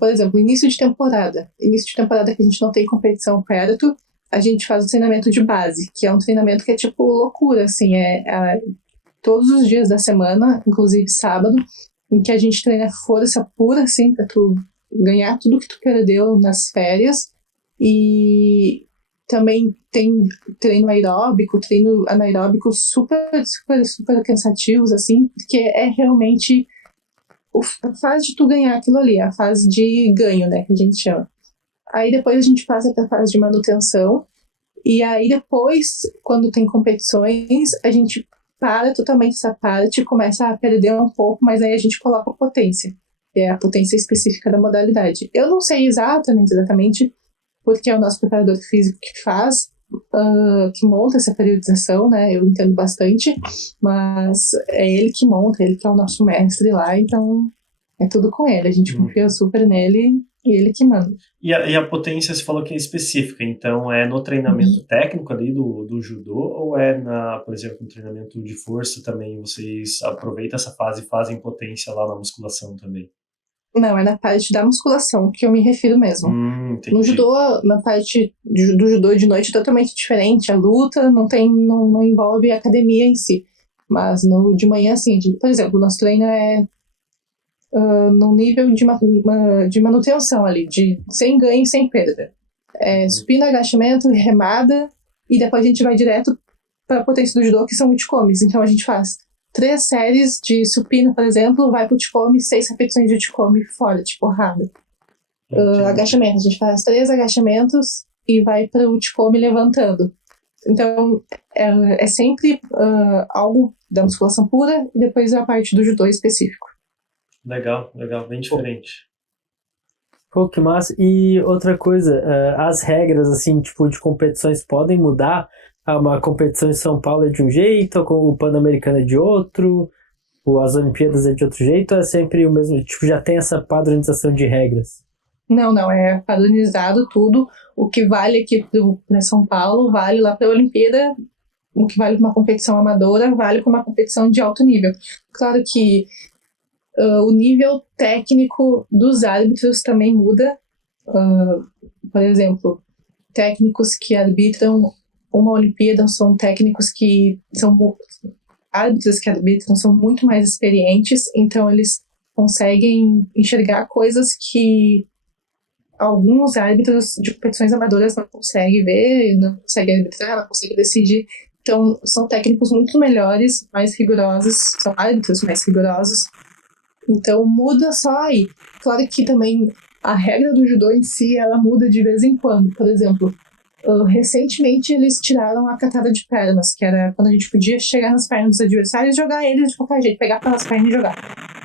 por exemplo, início de temporada. Início de temporada que a gente não tem competição perto, a gente faz o treinamento de base, que é um treinamento que é tipo loucura, assim, todos os dias da semana, inclusive sábado, em que a gente treina força pura, assim, pra tu ganhar tudo que tu perdeu nas férias. E também tem treino aeróbico, treino anaeróbico super, super, super cansativos, assim, porque é realmente a fase de tu ganhar aquilo ali, a fase de ganho, né, que a gente chama. Aí depois a gente passa para a fase de manutenção, e aí depois, quando tem competições, a gente para totalmente essa parte, começa a perder um pouco, mas aí a gente coloca a potência, que é a potência específica da modalidade. Eu não sei exatamente, porque é o nosso preparador físico que faz, que monta essa periodização, né? Eu entendo bastante, mas é ele que monta, ele que é o nosso mestre lá, então é tudo com ele. A gente confia super nele e ele que manda. E a potência, você falou que é específica, então é no treinamento técnico ali do judô, ou por exemplo, no treinamento de força também, vocês aproveitam essa fase e fazem potência lá na musculação também? Não, é na parte da musculação que eu me refiro mesmo. No judô, na parte do judô de noite é totalmente diferente. A luta não envolve a academia em si. Mas no de manhã, assim, por exemplo, o nosso treino é num nível de manutenção ali, sem ganho e sem perda. Supino, agachamento, remada, e depois a gente vai direto para a potência do judô, que são uchikomis. Então a gente faz 3 séries de supino, por exemplo, vai pro uchikomi, 6 repetições de uchikomi fora, de porrada. Agachamento, a gente faz 3 agachamentos e vai para o uchikomi levantando. Então, é sempre algo da musculação pura e depois a parte do judô específico. Legal, bem diferente. Pô, que massa. E outra coisa, as regras, assim, tipo, de competições podem mudar? Uma competição em São Paulo é de um jeito, o Pan-Americano é de outro, as Olimpíadas é de outro jeito, ou é sempre o mesmo, tipo, já tem essa padronização de regras? Não, é padronizado tudo. O que vale aqui para São Paulo, vale lá para a Olimpíada. O que vale para uma competição amadora, vale para uma competição de alto nível. Claro que o nível técnico dos árbitros também muda. Por exemplo, técnicos que arbitram uma Olimpíada são técnicos que são árbitros que arbitram, são muito mais experientes, então eles conseguem enxergar coisas que alguns árbitros de competições amadoras não conseguem ver, não conseguem arbitrar, não conseguem decidir. Então, são técnicos muito melhores, mais rigorosos, são árbitros mais rigorosos. Então, muda só aí. Claro que também a regra do judô em si, ela muda de vez em quando. Por exemplo, recentemente eles tiraram a catada de pernas, que era quando a gente podia chegar nas pernas dos adversários e jogar eles de qualquer jeito, pegar pelas pernas e jogar.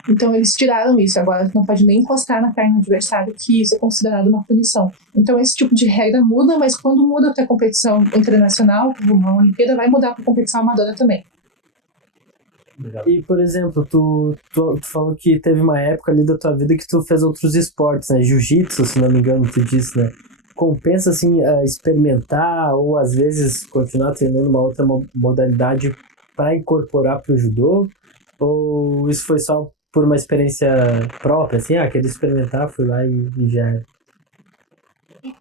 Então eles tiraram isso, agora tu não pode nem encostar na perna do adversário, que isso é considerado uma punição. Então esse tipo de regra muda, mas quando muda para competição internacional, como uma Olimpíada, vai mudar para competição amadora também. E, por exemplo, tu falou que teve uma época ali da tua vida que tu fez outros esportes, né? Jiu-jitsu, se não me engano, tu disse, né? Compensa, assim, experimentar ou, às vezes, continuar treinando uma outra modalidade para incorporar pro judô? Ou isso foi só por uma experiência própria, assim? Queria experimentar, fui lá e já era?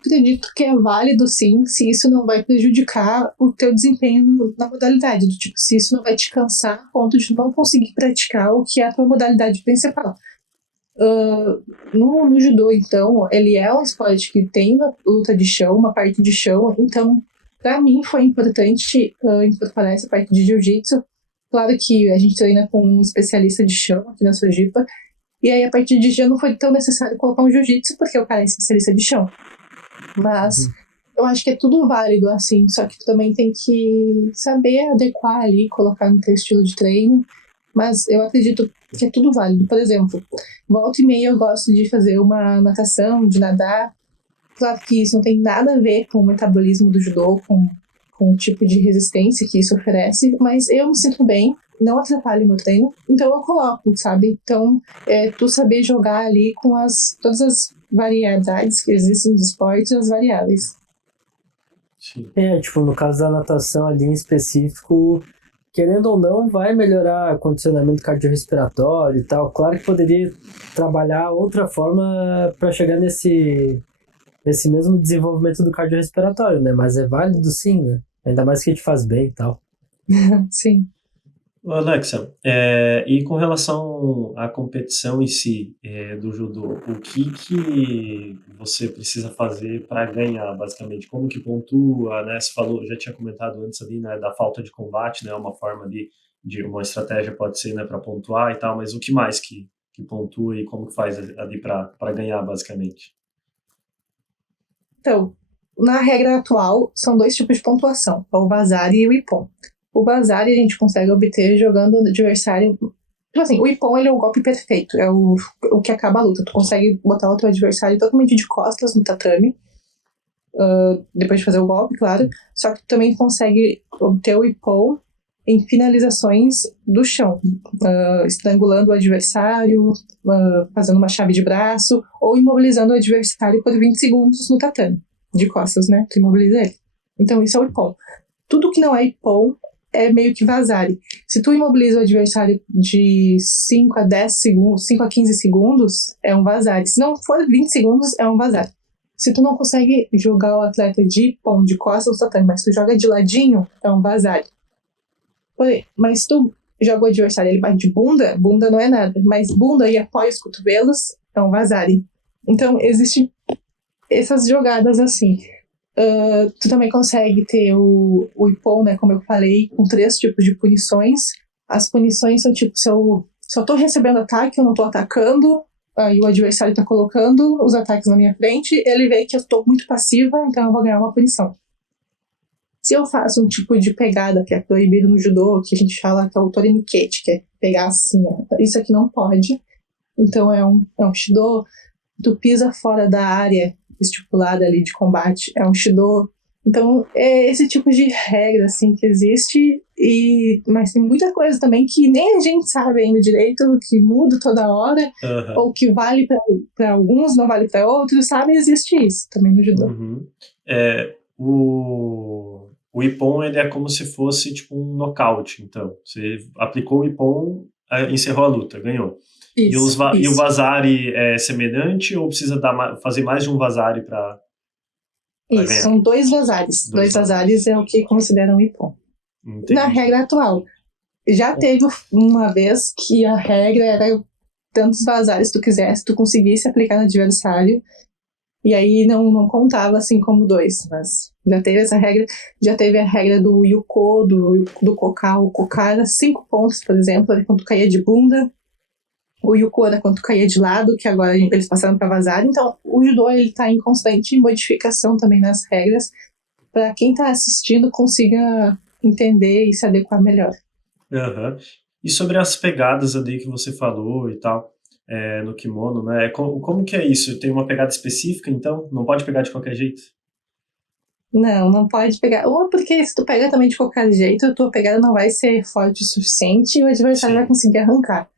acredito que é válido sim, se isso não vai prejudicar o teu desempenho na modalidade, do tipo, se isso não vai te cansar a ponto de não conseguir praticar o que é a tua modalidade principal. No judô, então, ele é um esporte que tem uma luta de chão, uma parte de chão, então, para mim foi importante incorporar essa parte de jiu-jitsu. Claro que a gente treina com um especialista de chão aqui na Sojipa, e aí a partir de já não foi tão necessário colocar um jiu-jitsu, porque o cara é especialista de chão. Mas eu acho que é tudo válido, assim, só que tu também tem que saber adequar ali, colocar no teu estilo de treino. Mas eu acredito que é tudo válido. Por exemplo, volta e meia eu gosto de fazer uma natação, de nadar. Claro que isso não tem nada a ver com o metabolismo do judô, com o tipo de resistência que isso oferece, mas eu me sinto bem, não atrapalha o meu treino, então eu coloco, sabe? Então, tu saber jogar ali com todas as variedades que existem nos esportes, as variáveis. Sim. Tipo, no caso da natação ali em específico, querendo ou não, vai melhorar condicionamento cardiorrespiratório e tal. Claro que poderia trabalhar outra forma para chegar nesse mesmo desenvolvimento do cardiorrespiratório, né? Mas é válido sim, né? Ainda mais que te faz bem e tal. Sim. Alexa, e com relação à competição em si do judô, o que você precisa fazer para ganhar, basicamente? Como que pontua, né? Você falou, já tinha comentado antes ali, né, da falta de combate, né? Uma forma de uma estratégia pode ser, né, para pontuar e tal, mas o que mais que pontua e como que faz ali para ganhar, basicamente? Então, na regra atual, são 2 tipos de pontuação, o Vazari e o Ippon. O Vazari a gente consegue obter jogando o adversário... Tipo assim, o Ippon ele é o golpe perfeito, é o que acaba a luta. Tu consegue botar o teu adversário totalmente de costas no tatame, depois de fazer o golpe, claro. Só que tu também consegue obter o Ippon em finalizações do chão, estrangulando o adversário, fazendo uma chave de braço, ou imobilizando o adversário por 20 segundos no tatame, de costas, né? Tu imobiliza ele. Então isso é o Ippon. Tudo que não é Ippon é meio que Vazari. Se tu imobiliza o adversário de 5 a 10 segundos, 5 a 15 segundos, é um Vazari. Se não for 20 segundos, é um Vazari. Se tu não consegue jogar o atleta de Ippon, de costas no tatame, mas tu joga de ladinho, é um Vazari. Mas tu joga o adversário, ele bate de bunda não é nada, mas bunda e apoia os cotovelos, é um Vazari. Então, existem essas jogadas assim. Tu também consegue ter o Ippon, né, como eu falei, com 3 tipos de punições. As punições são tipo, se eu tô recebendo ataque, eu não tô atacando, aí o adversário tá colocando os ataques na minha frente, ele vê que eu tô muito passiva, então eu vou ganhar uma punição. Se eu faço um tipo de pegada que é proibido no judô, que a gente fala que é o torenikete, que é pegar assim, isso aqui não pode. Então é um shido, tu pisa fora da área estipulada ali de combate, é um shido. Então é esse tipo de regra assim que existe, mas tem muita coisa também que nem a gente sabe ainda direito, que muda toda hora, ou que vale para alguns, não vale para outros, sabe? Existe isso também no judô. O Ippon, ele é como se fosse tipo um nocaute, então. Você aplicou o Ippon, encerrou a luta, ganhou. Isso, e o Vazari é semelhante ou precisa fazer mais de um Vazari para ganhar? Isso, são 2 Vazaris. 2 Vazaris é o que consideram o Ippon. Entendi. Na regra atual. Já teve uma vez que a regra era tantos Vazaris tu quisesse, tu conseguisse aplicar no adversário, e aí não contava assim como 2, mas já teve essa regra. Já teve a regra do Yuko, do Koka. O Koka era 5 pontos, por exemplo, era quando tu caía de bunda. O Yuko era quando tu caía de lado, que agora eles passaram para Vazari. Então, o judô ele tá em constante modificação também nas regras, para quem tá assistindo consiga entender e se adequar melhor. E sobre as pegadas ali que você falou e tal, no kimono, né? Como que é isso? Tem uma pegada específica, então? Não pode pegar de qualquer jeito? Não pode pegar. Ou porque se tu pega também de qualquer jeito, a tua pegada não vai ser forte o suficiente e o adversário vai conseguir arrancar.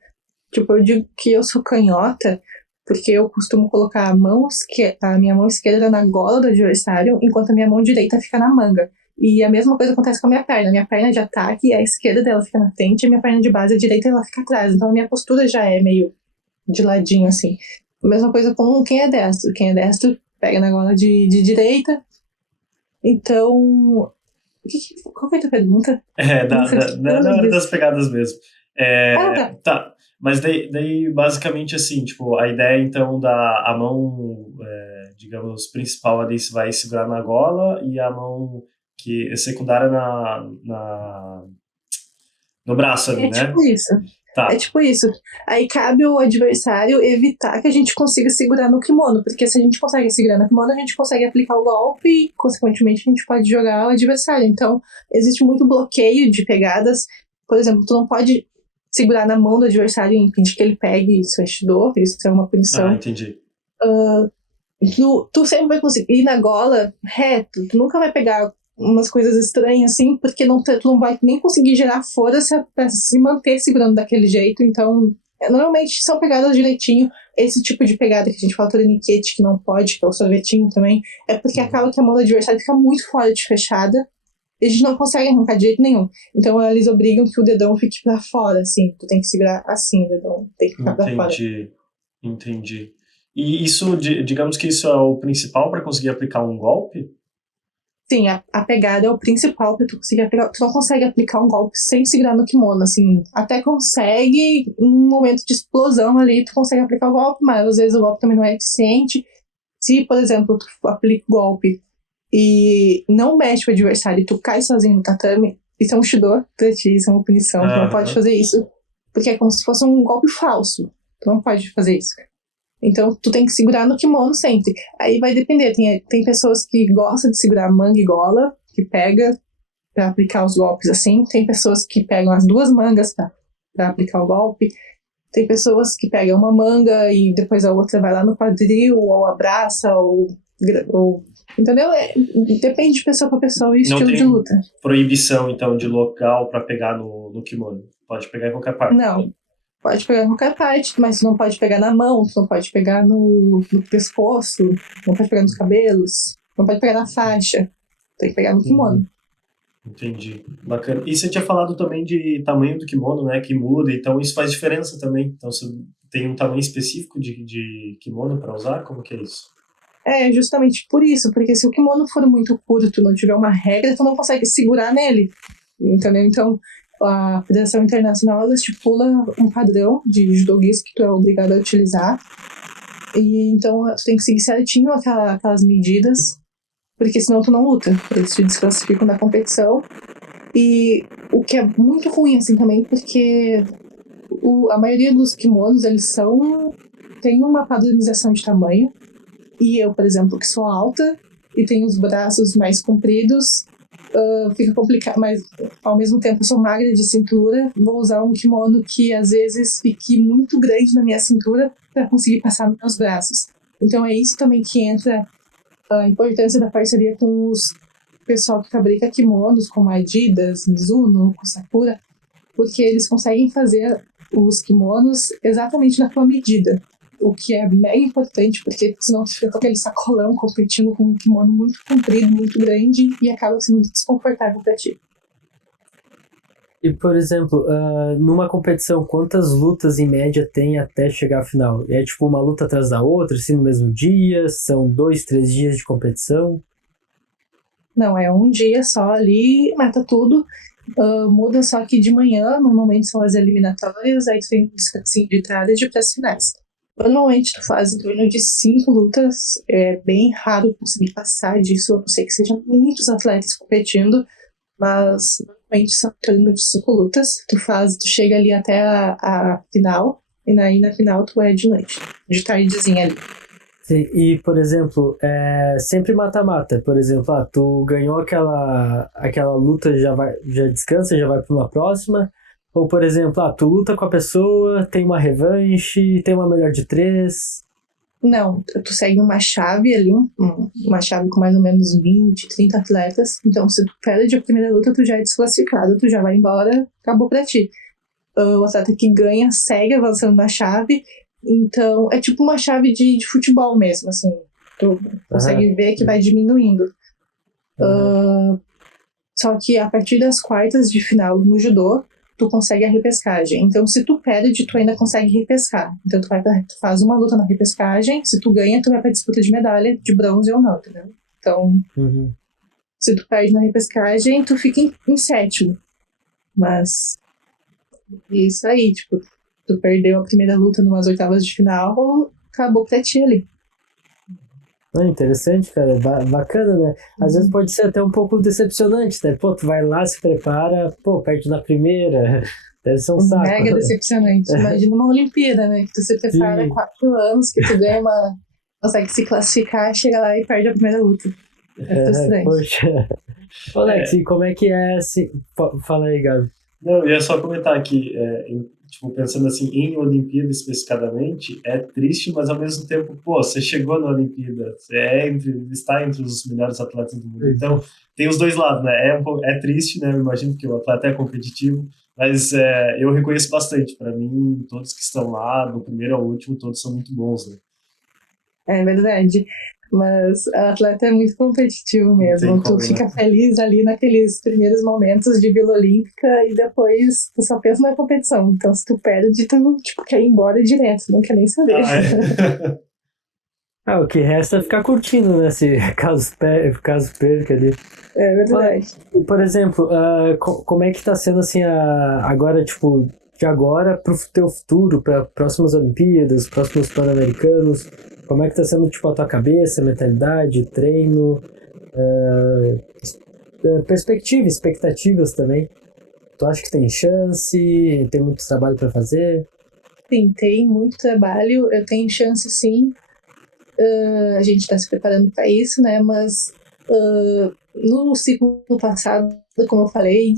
Tipo, eu digo que eu sou canhota porque eu costumo colocar a minha mão esquerda na gola do adversário, enquanto a minha mão direita fica na manga. E a mesma coisa acontece com a minha perna. Minha perna de ataque, a esquerda dela fica na frente, e a minha perna de base, a direita, ela fica atrás. Então a minha postura já é meio de ladinho, assim. A mesma coisa com quem é destro. Quem é destro pega na gola de direita. Então, qual foi a tua pergunta? Das pegadas mesmo. Tá. Tá. Mas daí, basicamente, assim, tipo, a ideia, então, a mão, digamos, principal ali vai segurar na gola e a mão que é secundária no braço ali, né? Tipo isso. Tá. É tipo isso. Aí cabe ao adversário evitar que a gente consiga segurar no kimono, porque se a gente consegue segurar no kimono, a gente consegue aplicar o golpe e, consequentemente, a gente pode jogar o adversário. Então, existe muito bloqueio de pegadas. Por exemplo, tu não pode segurar na mão do adversário e impedir que ele pegue seu Shido, isso é uma punição. Entendi. Tu sempre vai conseguir ir na gola reto, tu nunca vai pegar umas coisas estranhas assim, porque tu não vai nem conseguir gerar força pra se manter segurando daquele jeito. Então, normalmente são pegadas direitinho. Esse tipo de pegada que a gente fala torniquete, que não pode, que é o sorvetinho também, é porque acaba que a mão do adversário fica muito fora de fechada e a gente não consegue arrancar de jeito nenhum. Então, eles obrigam que o dedão fique pra fora, assim. Tu tem que segurar assim o dedão, tem que ficar pra fora. Entendi. E isso, digamos que isso é o principal para conseguir aplicar um golpe? Sim, a pegada é o principal pra tu conseguir aplicar. Tu não consegue aplicar um golpe sem segurar no kimono, assim. Até consegue, num momento de explosão ali, tu consegue aplicar o golpe, mas às vezes o golpe também não é eficiente. Se, por exemplo, tu aplica o golpe e não mexe o adversário e tu cai sozinho no tatame, isso é um Shido pra ti, isso é uma punição. Tu não pode fazer isso, porque é como se fosse um golpe falso. Tu não pode fazer isso, cara. Então, tu tem que segurar no kimono sempre. Aí vai depender. Tem pessoas que gostam de segurar manga e gola, que pega pra aplicar os golpes assim. Tem pessoas que pegam as duas mangas pra aplicar o golpe. Tem pessoas que pegam uma manga e depois a outra vai lá no quadril, ou abraça, ou entendeu? Depende de pessoa pra pessoa e estilo de luta. Proibição, então, de local pra pegar no kimono? Pode pegar em qualquer parte? Não. Pode pegar em qualquer parte, mas tu não pode pegar na mão, tu não pode pegar no pescoço, não pode pegar nos cabelos, não pode pegar na faixa. Tem que pegar no kimono. Entendi. Bacana. E você tinha falado também de tamanho do kimono, né? Que muda, então isso faz diferença também. Então você tem um tamanho específico de kimono para usar? Como que é isso? É, justamente por isso, porque se o kimono for muito curto, não tiver uma regra, tu não consegue segurar nele. Entendeu? Então, a Federação Internacional ela estipula um padrão de judoguês que tu é obrigado a utilizar. E então tu tem que seguir certinho aquelas medidas, porque senão tu não luta. Eles te desclassificam da competição. E o que é muito ruim assim também, porque a maioria dos kimonos eles tem uma padronização de tamanho. E eu, por exemplo, que sou alta e tenho os braços mais compridos, fica complicado, mas ao mesmo tempo eu sou magra de cintura, vou usar um kimono que às vezes fique muito grande na minha cintura para conseguir passar nos meus braços. Então é isso também que entra a importância da parceria com os pessoal que fabrica kimonos, como a Adidas, Mizuno, Sakura, porque eles conseguem fazer os kimonos exatamente na tua medida. O que é mega importante, porque senão tu fica com aquele sacolão competindo com um kimono muito comprido, muito grande, e acaba sendo muito desconfortável pra ti. E, por exemplo, numa competição, quantas lutas em média tem até chegar à final? É tipo uma luta atrás da outra, assim, no mesmo dia? São 2, 3 dias de competição? Não, é um dia só ali, mata tudo. Muda só que de manhã, normalmente são as eliminatórias, aí tu tem um descansinho de tarde para as finais. Normalmente tu faz em torno de 5 lutas, é bem raro conseguir passar disso, eu não sei que sejam muitos atletas competindo, mas normalmente são em torno de 5 lutas. Tu chega ali até a final, e aí na final tu é de noite, de tardezinha ali. Sim, e, por exemplo, sempre mata-mata. Por exemplo, tu ganhou aquela luta, já descansa, já vai para uma próxima. Ou, por exemplo, tu luta com a pessoa, tem uma revanche, tem uma melhor de 3. Não, tu segue uma chave ali, uma chave com mais ou menos 20, 30 atletas. Então, se tu perde a primeira luta, tu já é desclassificado, tu já vai embora, acabou pra ti. O atleta que ganha segue avançando na chave. Então, é tipo uma chave de futebol mesmo, assim. Tu consegue ver que vai diminuindo. Só que a partir das quartas de final no judô, tu consegue a repescagem. Então, se tu perde, tu ainda consegue repescar. Então, tu faz uma luta na repescagem, se tu ganha, tu vai pra disputa de medalha, de bronze ou não, entendeu? Então, se tu perde na repescagem, tu fica em sétimo. Mas, isso aí, tipo, tu perdeu a primeira luta numas oitavas de final, acabou pra ti ali. Interessante, cara. Bacana, né? Às vezes pode ser até um pouco decepcionante, né? Pô, tu vai lá, se prepara, pô, perde na primeira. Deve ser um saco. Mega decepcionante. Imagina uma Olimpíada, né? Que tu se prepara 4 anos, que tu ganha consegue se classificar, chega lá e perde a primeira luta. É frustrante. Poxa. Ô, Alex, e como é que é assim? Fala aí, Gabi. Não, eu ia só comentar aqui, tipo, pensando assim, em Olimpíada especificadamente, é triste, mas ao mesmo tempo, pô, você chegou na Olimpíada, você está entre os melhores atletas do mundo. Então, tem os dois lados, né? É triste, né? Eu imagino que o atleta é competitivo, mas eu reconheço bastante. Para mim, todos que estão lá, do primeiro ao último, todos são muito bons, né? É verdade. Mas o atleta é muito competitivo mesmo. Tu fica feliz ali naqueles primeiros momentos de Vila Olímpica e depois tu só pensa na competição. Então, se tu perde, tu quer ir embora direto, não quer nem saber. O que resta é ficar curtindo, né? Se caso perca ali. É verdade. Mas, por exemplo, como é que tá sendo assim agora, tipo, de agora pro teu futuro, para próximas Olimpíadas, próximos Pan-Americanos? Como é que tá sendo, tipo, a tua cabeça, mentalidade, treino, perspectiva, expectativas também? Tu acha que tem chance? Tem muito trabalho para fazer? Sim, tem muito trabalho. Eu tenho chance, sim. A gente está se preparando para isso, né? Mas no ciclo passado, como eu falei,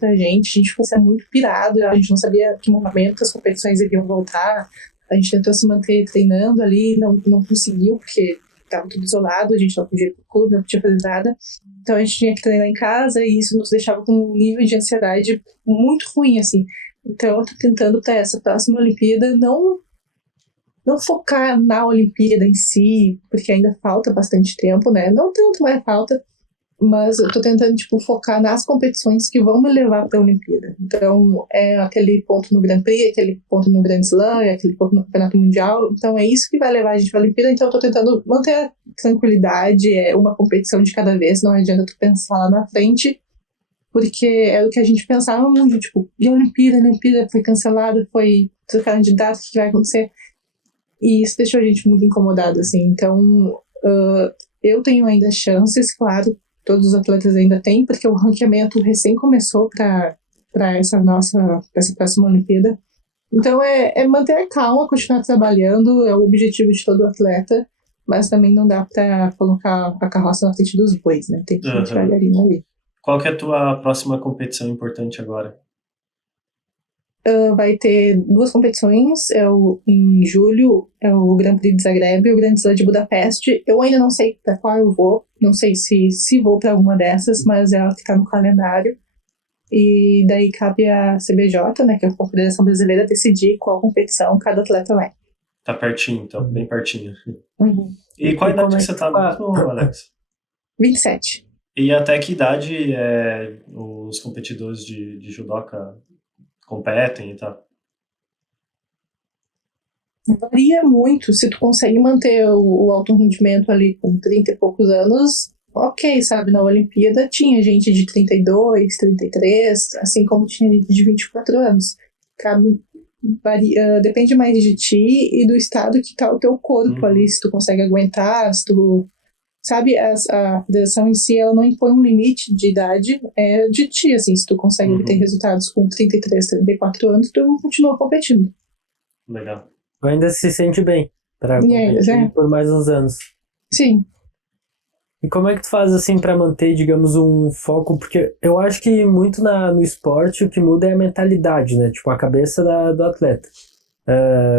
pra gente, a gente ficou muito pirado, a gente não sabia que momento as competições iriam voltar, a gente tentou se manter treinando ali, não conseguiu, porque estava tudo isolado, a gente não podia ir pro clube, não podia fazer nada, então a gente tinha que treinar em casa e isso nos deixava com um nível de ansiedade muito ruim, assim. Então eu tô tentando para essa próxima Olimpíada não focar na Olimpíada em si, porque ainda falta bastante tempo, né, não tanto, mas falta. Mas eu tô tentando, tipo, focar nas competições que vão me levar para a Olimpíada. Então, é aquele ponto no Grand Prix, aquele ponto no Grand Slam, aquele ponto no Campeonato Mundial. Então, é isso que vai levar a gente para a Olimpíada. Então, eu tô tentando manter a tranquilidade, uma competição de cada vez. Não adianta tu pensar lá na frente, porque é o que a gente pensava muito, tipo, e a Olimpíada foi cancelada, foi trocada de data, o que vai acontecer? E isso deixou a gente muito incomodado, assim. Então, eu tenho ainda chances, claro, todos os atletas ainda têm, porque o ranqueamento recém começou para essa próxima Olimpíada. Então é manter a calma, continuar trabalhando, é o objetivo de todo atleta, mas também não dá para colocar a carroça na frente dos bois, né? Tem que ir devagarinho ali. Qual que é a tua próxima competição importante agora? Vai ter 2 competições, em julho é o Grand Prix de Zagreb e o Grand Slam de Budapeste. Eu ainda não sei para qual eu vou, não sei se vou para alguma dessas, mas é ela que está no calendário. E daí cabe a CBJ, né, que é a Confederação Brasileira, decidir qual competição cada atleta vai. Tá pertinho, então, bem pertinho. Uhum. E qual idade que você tá mesmo, Alex? 27. E até que idade os competidores de judoca competem e tal? Varia muito. Se tu consegue manter o alto rendimento ali com 30 e poucos anos, ok, sabe? Na Olimpíada tinha gente de 32, 33, assim como tinha gente de 24 anos. Depende mais de ti e do estado que tá o teu corpo ali, se tu consegue aguentar, se tu... Sabe, a federação em si, ela não impõe um limite de idade, é de ti, assim, se tu consegue obter resultados com 33, 34 anos, tu continua competindo. Legal. Tu ainda se sente bem pra competir por mais uns anos. Sim. E como é que tu faz, assim, pra manter, digamos, um foco? Porque eu acho que muito no esporte o que muda é a mentalidade, né? Tipo, a cabeça do atleta.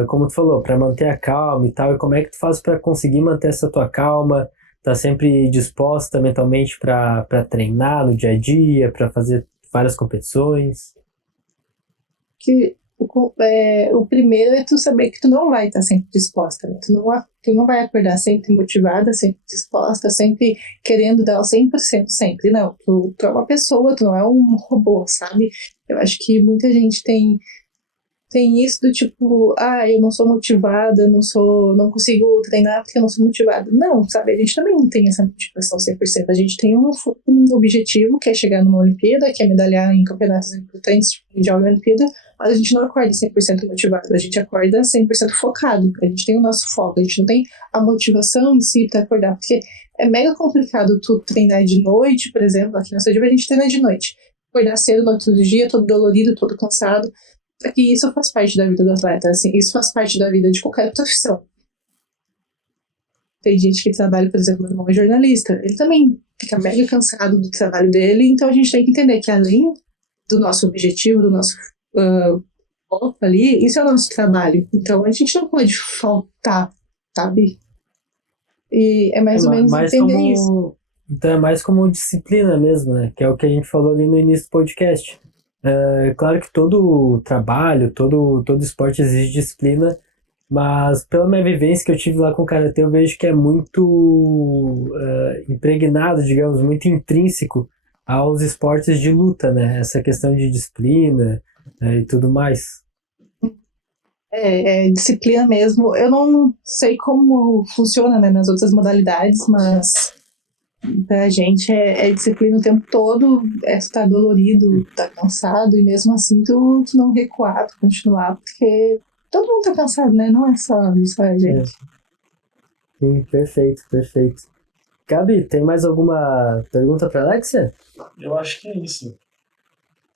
Como tu falou, pra manter a calma e tal. E como é que tu faz pra conseguir manter essa tua calma? Tá sempre disposta mentalmente para treinar no dia a dia, para fazer várias competições? Que O primeiro é tu saber que tu não vai estar sempre disposta, né? Tu não vai acordar sempre motivada, sempre disposta, sempre querendo dar o 100% sempre. Não, tu é uma pessoa, tu não é um robô, sabe? Eu acho que muita gente tem isso do tipo, eu não sou motivada, não consigo treinar porque eu não sou motivada. Não, sabe, a gente também não tem essa motivação 100%. A gente tem um objetivo, que é chegar numa Olimpíada, que é medalhar em campeonatos importantes, tipo Mundial e Olimpíada, mas a gente não acorda 100% motivado, a gente acorda 100% focado. A gente tem o nosso foco, a gente não tem a motivação em si para acordar, porque é mega complicado tu treinar de noite, por exemplo, aqui na Sodiva a gente treina de noite. Acordar cedo no outro dia, todo dolorido, todo cansado. Que isso faz parte da vida do atleta, assim, isso faz parte da vida de qualquer profissão. Tem gente que trabalha, por exemplo, meu irmão é jornalista, ele também fica mega cansado do trabalho dele, então a gente tem que entender que além do nosso objetivo, do nosso foco ali, isso é o nosso trabalho, então a gente não pode faltar, sabe? E é mais ou menos entender isso. Então é mais como disciplina mesmo, né? Que é o que a gente falou ali no início do podcast. É claro que todo trabalho, todo esporte exige disciplina, mas pela minha vivência que eu tive lá com o Karatê, eu vejo que é muito impregnado, digamos, muito intrínseco aos esportes de luta, né? Essa questão de disciplina e tudo mais. É disciplina mesmo. Eu não sei como funciona, né, nas outras modalidades, mas pra gente é disciplina o tempo todo, tu tá dolorido, tá cansado, e mesmo assim tu não recuar, tu continuar, porque todo mundo tá cansado, né? Não é só a gente. Sim, perfeito. Gabi, tem mais alguma pergunta pra Alexia? Eu acho que é isso.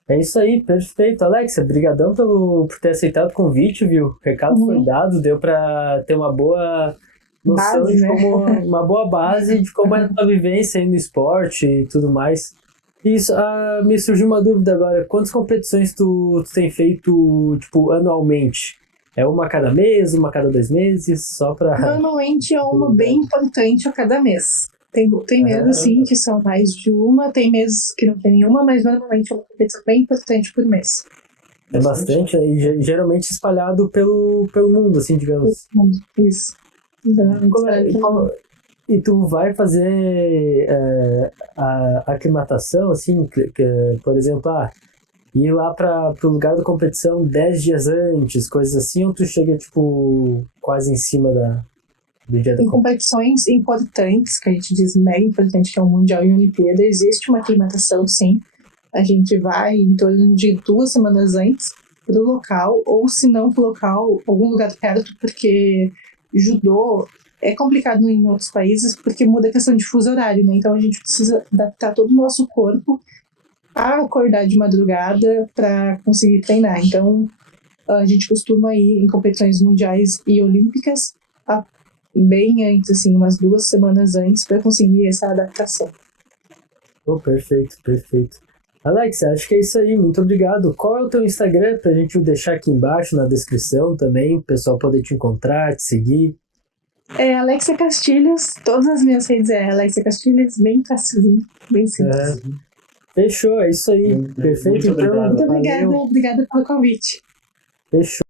É isso aí, perfeito. Alexia, brigadão por ter aceitado o convite, viu? O recado foi dado, deu pra ter uma boa noção Base, de né? uma boa base de como é a tua vivência aí no esporte e tudo mais. Isso, me surgiu uma dúvida agora. Quantas competições tu tem feito, tipo, anualmente? É uma a cada mês, uma a cada 2 meses? Só pra... Normalmente é uma bem importante a cada mês. Tem meses, assim, que são mais de uma, tem meses que não tem nenhuma, mas normalmente é uma competição bem importante por mês. É bastante, e geralmente espalhado pelo mundo, assim, digamos. Isso. E tu vai fazer a aclimatação, assim, por exemplo, ir lá pro lugar da competição 10 dias antes, coisas assim, ou tu chega, tipo, quase em cima do dia da competição? Em competições importantes, que a gente diz mega importante, que é o Mundial e a Olimpíada, existe uma aclimatação, sim. A gente vai em torno de 2 semanas antes pro local, ou se não pro local, algum lugar perto, porque judô é complicado em outros países porque muda a questão de fuso horário, né? Então a gente precisa adaptar todo o nosso corpo a acordar de madrugada para conseguir treinar. Então a gente costuma ir em competições mundiais e olímpicas bem antes, assim, umas 2 semanas antes, para conseguir essa adaptação. Perfeito. Alex, acho que é isso aí, muito obrigado. Qual é o teu Instagram pra gente deixar aqui embaixo na descrição também, o pessoal poder te encontrar, te seguir? É Alexia Castilhos, todas as minhas redes é Alexia Castilhos, bem facilzinho, bem simples. Fechou, é isso aí. Perfeito, Muito obrigado. Muito obrigada pelo convite. Fechou.